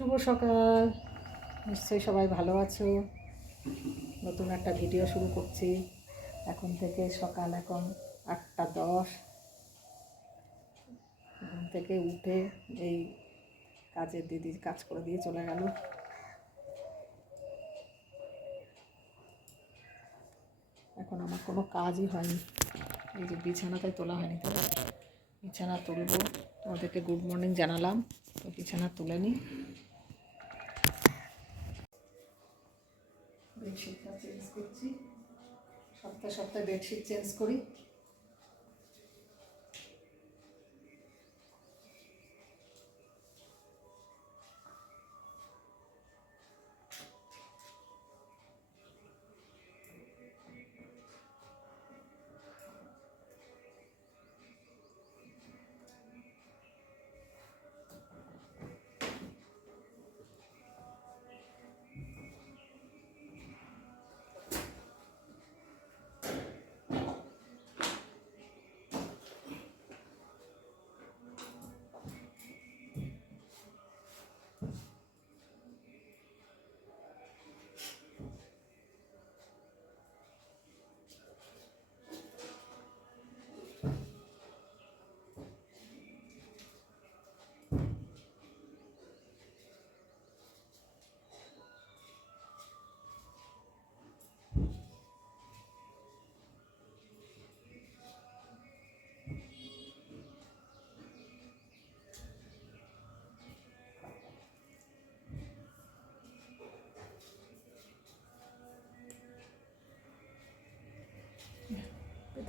শুভ সকাল। নিশ্চয়ই সবাই ভালো আছো। নতুন একটা ভিডিও শুরু করছি। এখন থেকে সকাল এখন আটটা দশ। ঘুম থেকে উঠে এই কাজের দিদি কাজ করে দিয়ে চলে গেল। এখন আমার কোনো কাজই হয়নি। এই যে বিছানাটাই তোলা হয়নি তো বিছানা তুলবো। তোমাদেরকে গুড মর্নিং জানালাম। তো বিছানা তুলে নিই করছি। সপ্তাহে সপ্তাহে বেডশিট চেঞ্জ করি।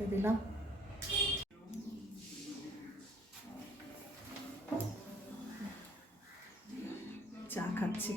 পেতে দিলাম। চা খাচ্ছি।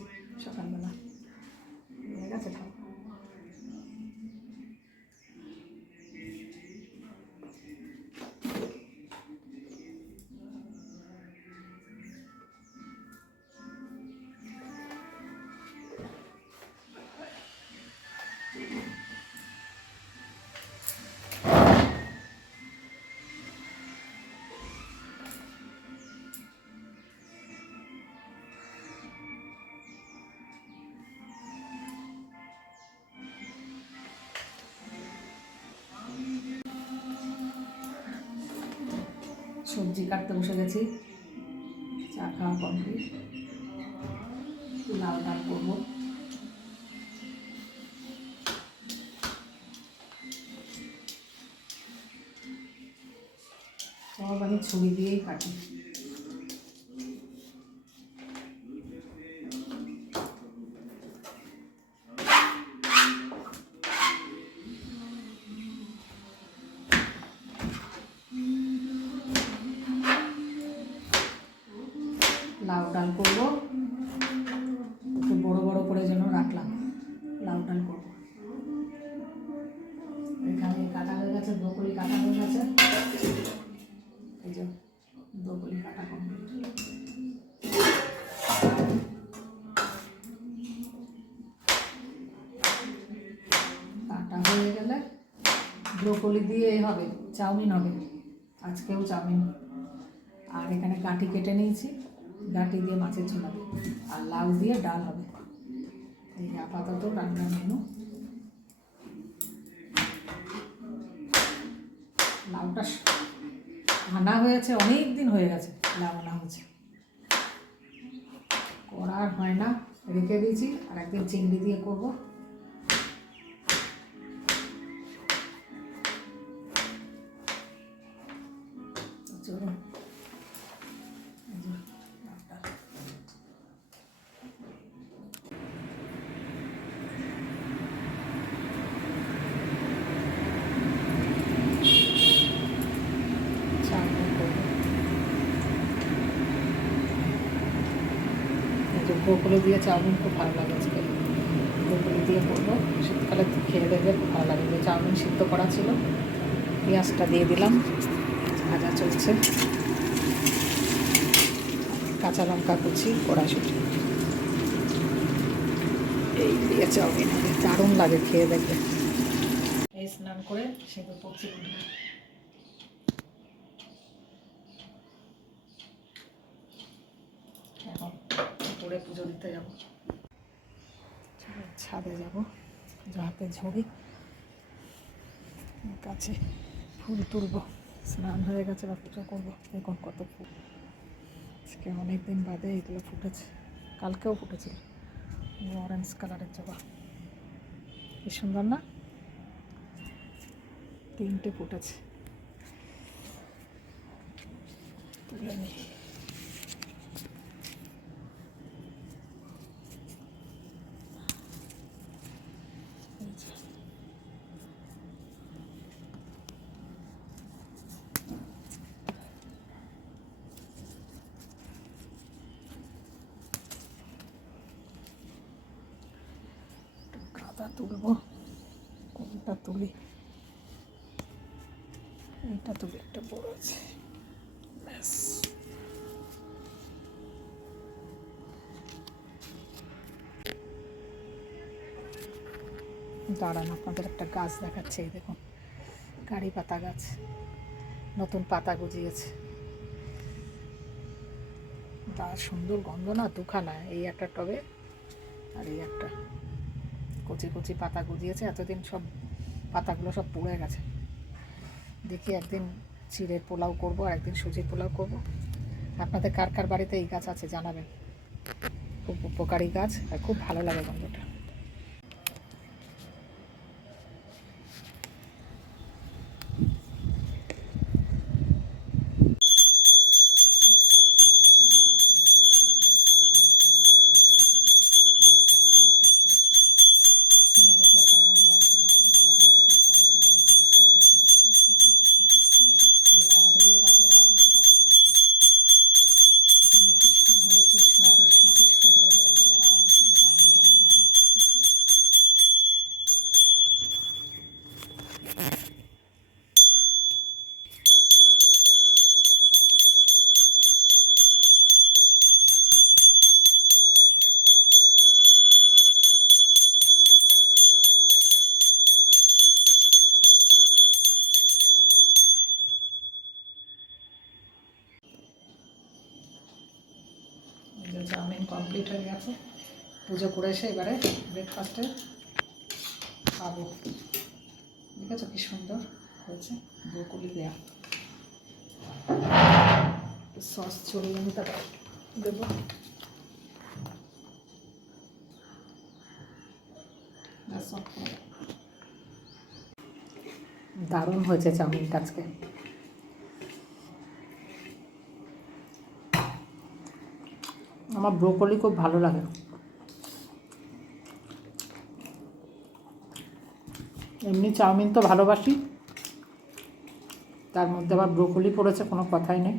সবজি কাটতে বসে গেছি। চা খাওয়া কমপ্লিট। লাল ডাল করব। সব আমি ছবি দিয়েই কাটি। করে যেন রাখলাম। লাউ ডাল করব। এখানে কাটা হয়ে গেছে, ব্রকলি কাটা হয়ে গেছে। এই যে ব্রকলি কাটা কমপ্লিট হয়ে গেলে ব্রকলি দিয়ে হবে, চাউমিন হবে। আজকেও চাউমিন। আর এখানে গাঁটি কেটে নিয়েছি, গাঁটি দিয়ে মাছের ঝোল আর লাউ দিয়ে ডাল হবে। এই আপাতত রান্নার মেনু। লাউটা আনা হয়েছে, অনেক দিন হয়ে গেছে লাউ আনা হয়েছে করা হয় না, রেখে দিয়েছি, আর একদিন চিংড়ি দিয়ে করব। যে ব্রোকলি দিয়ে চাউমিন খুব ভালো লাগে আজকে। ব্রোকলি দিয়ে করব। শীতকালে খেয়ে দেখবে খুব ভালো লাগে। যে চাউমিন সিদ্ধ করা ছিল, পেঁয়াজটা দিয়ে দিলাম। ভাজা চলছে। কাঁচা লঙ্কা কুচি কড়াশুটি এই দিয়ে চাউমিন দারুণ লাগে খেয়ে দেখবে এই স্নান করে সেগুলো এখন করে পুজো দিতে যাব। ছাদে যাব হাতে ঝড়ি। কাছে ফুল তুলবো, স্নান হয়ে গেছে, বা পুজো করব। দেখুন কত ফুল। আজকে অনেক দিন বাদে এগুলো ফুটেছে, কালকেও ফুটেছিল অরেঞ্জ কালারের জবা। কি সুন্দর না? তিনটে ফুটেছে। তুলে নিই এই যে। গাঁদা তুলবো, কোনটা তুলি? এইটা তুলি একটা বড় আছে। ব্যাস। দাঁড়ান, আপনাদের একটা গাছ দেখাচ্ছে, এই দেখুন। কারি পাতা গাছ। নতুন পাতা গজিয়েছে। তার সুন্দর গন্ধ না, দুখানা, এই একটা টবে আর এই একটা। কচি কচি পাতা গজিয়েছে, এতদিন সব পাতাগুলো সব পুড়ে গেছে। দেখি একদিন চিড়ের পোলাও করব আর একদিন সুজির পোলাও করব। আপনাদের কার কার বাড়িতে এই গাছ আছে জানাবেন। খুব উপকারী গাছ আর খুব ভালো লাগে গন্ধটা। চাউমিন কমপ্লিট হয়ে গেছে। পুজো করে এসে এবারে ব্রেকফাস্টে খাব। দেখেছ কি সুন্দর হয়েছে? ব্রোকলি দেওয়া সস ছড়িয়ে নিতে পারি দেবো। দারুণ হয়েছে চাউমিনটা আজকে। আমার ব্রোকলি খুব ভালো লাগে। এমনি চাউমিন তো ভালোবাসি। তার মধ্যে আবার ব্রোকলি পড়েছে, কোনো কথাই নেই।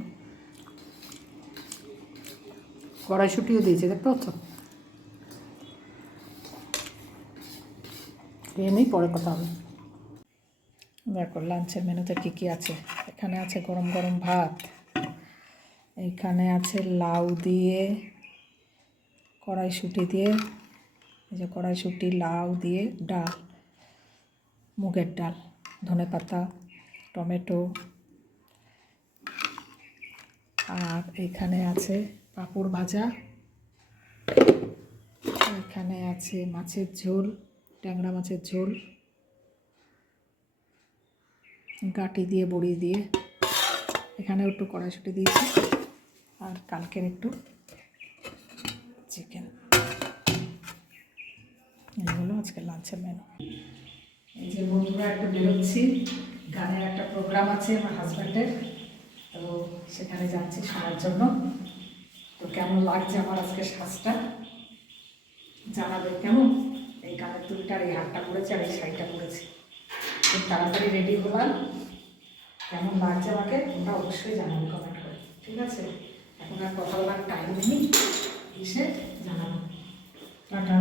কড়াইশুটিও দিয়েছে, দেখতে পাচ্ছ? খেয়ে পরে কথা হবে। দেখো, লাঞ্চের মেনুতে কী কী আছে? এখানে আছে গরম গরম ভাত। এইখানে আছে লাউ দিয়ে কড়াইশুঁটি দিয়ে, এই যে কড়াইশুঁটি, লাউ দিয়ে ডাল, মুগের ডাল, ধনে পাতা, টমেটো, আর এখানে আছে পাঁপড় ভাজা, এখানে আছে মাছের ঝোল, ট্যাংরা মাছের ঝোল, গাটি দিয়ে, বড়ি দিয়ে, এখানেও একটু কড়াইশুঁটি দিয়েছি, আর কালকের একটু আজকে লাঞ্চের মেনু এই যে বন্ধুরা, একটু বেরোচ্ছি। গানের একটা প্রোগ্রাম আছে আমার হাজব্যান্ডের তো সেখানে যাচ্ছি শোনার জন্য। তো কেমন লাগছে আমার আজকে সাজটা? জানাবে কেমন? এই গানের তুলটা আর এই হাতটা পড়েছে আর এই শাড়িটা পরেছি খুব তাড়াতাড়ি রেডি হলাম। কেমন লাগছে আমাকে? তোমরা অবশ্যই জানাবে কমেন্ট করে। ঠিক আছে? এখন আর কথা বলার টাইম নেই। এসে জানাব। টাটা।